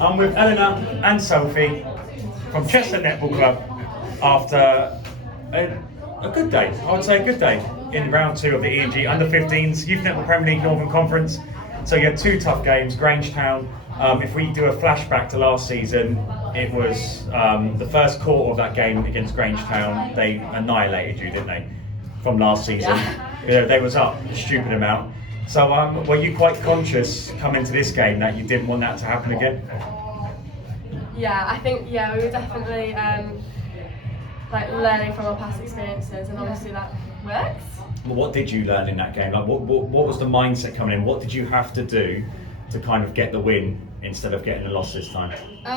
I'm with Eleanor and Sophie from Chester Netball Club after a good day. I would say a good day in round 2 of the E&G Under-15s Youth Netball Premier League Northern Conference. So you had 2 tough games, Grangetown. If we do a flashback to last season, it was the first quarter of that game against Grangetown. They annihilated you, didn't they, from last season? Yeah. They was up a stupid amount. So were you quite conscious coming to this game that you didn't want that to happen again? Yeah, I think we were definitely like learning from our past experiences, and obviously that works. Well, what did you learn in that game? Like, what was the mindset coming in? What did you have to do to kind of get the win instead of getting a loss this time?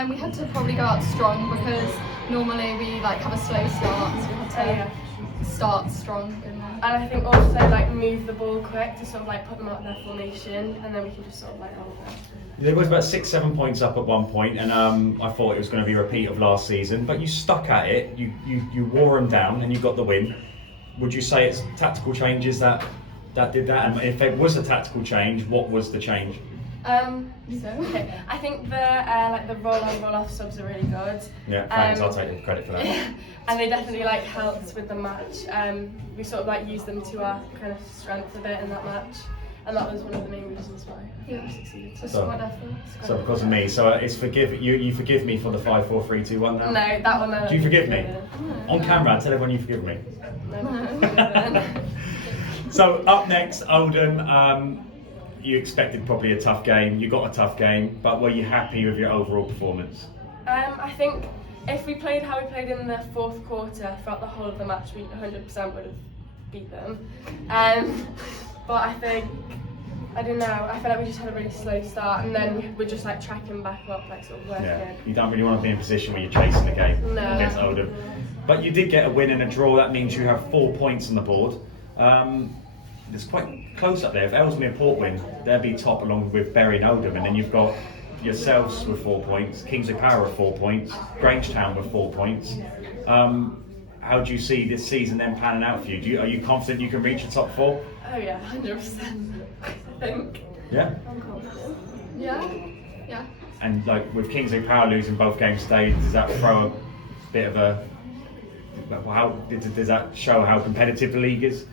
We had to probably go out strong because normally we have a slow start, so we had to start strong. And I think also move the ball quick to sort of put them out in their formation, and then we can just sort of hold them. There was about 6-7 points up at one point, and I thought it was going to be a repeat of last season, but you stuck at it, you wore them down and you got the win. Would you say it's tactical changes that did that? And if it was a tactical change, what was the change? Okay. I think the roll on roll off subs are really good. Yeah, thanks. I'll take the credit for that. And they definitely helped with the match. We sort of used them to our kind of strength a bit in that match, and that was one of the main reasons why we succeeded. So because of me, so it's you forgive me for the 5-4-3-2-1 now? No, that one. Do you forgive me? On camera, tell everyone you forgive me. No. So up next, Oldham. You expected probably a tough game. You got a tough game, but were you happy with your overall performance? I think if we played how we played in the 4th quarter throughout the whole of the match, we 100% would have beat them. But I think, I don't know, I feel like we just had a really slow start, and then we're just tracking back up, sort of working. Yeah, you don't really want to be in a position where you're chasing the game against Oldham. But you did get a win and a draw. That means you have 4 points on the board. It's quite close up there. If Ellesmere Port win, they'll be top along with Bury and Oldham, and then you've got yourselves with 4 points, Kingsley Power with 4 points, Grangetown with 4 points. How do you see this season then panning out for you? Are you confident you can reach the top 4? Oh yeah, 100%. I think. Yeah. I'm confident. Yeah. And with Kingsley Power losing both games today, does that throw a bit of a? Does that show how competitive the league is?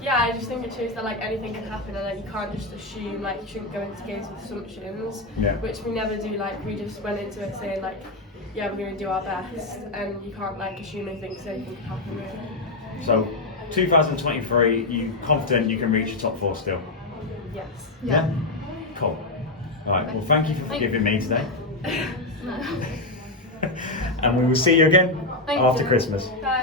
Yeah, I just think it shows that anything can happen, and you can't just assume you shouldn't go into games with assumptions, which we never do. We just went into it saying we're going to do our best, and you can't assume anything because anything can happen. So 2023, you confident you can reach the top 4 still? Yes. Yeah. Cool. All right. Well, thank you for forgiving me today. No. And we will see you again after Christmas. Bye.